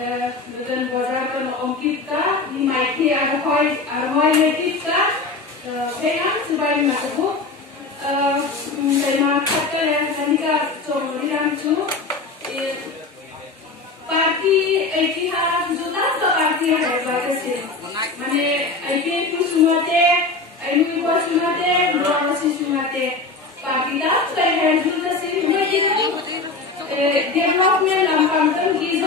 dan border kan ongkip ka ni maiki arhoi native ka pengan sebagai masuk tema kata yang kita coba lihat tu parti ऐतिहासिक जुदा सा parti है बात से माने ऐके तू सुनाते ऐनु को सुनाते लोग सुनाते parti dah saya जुदा से डेवलपमेंट लंकाम की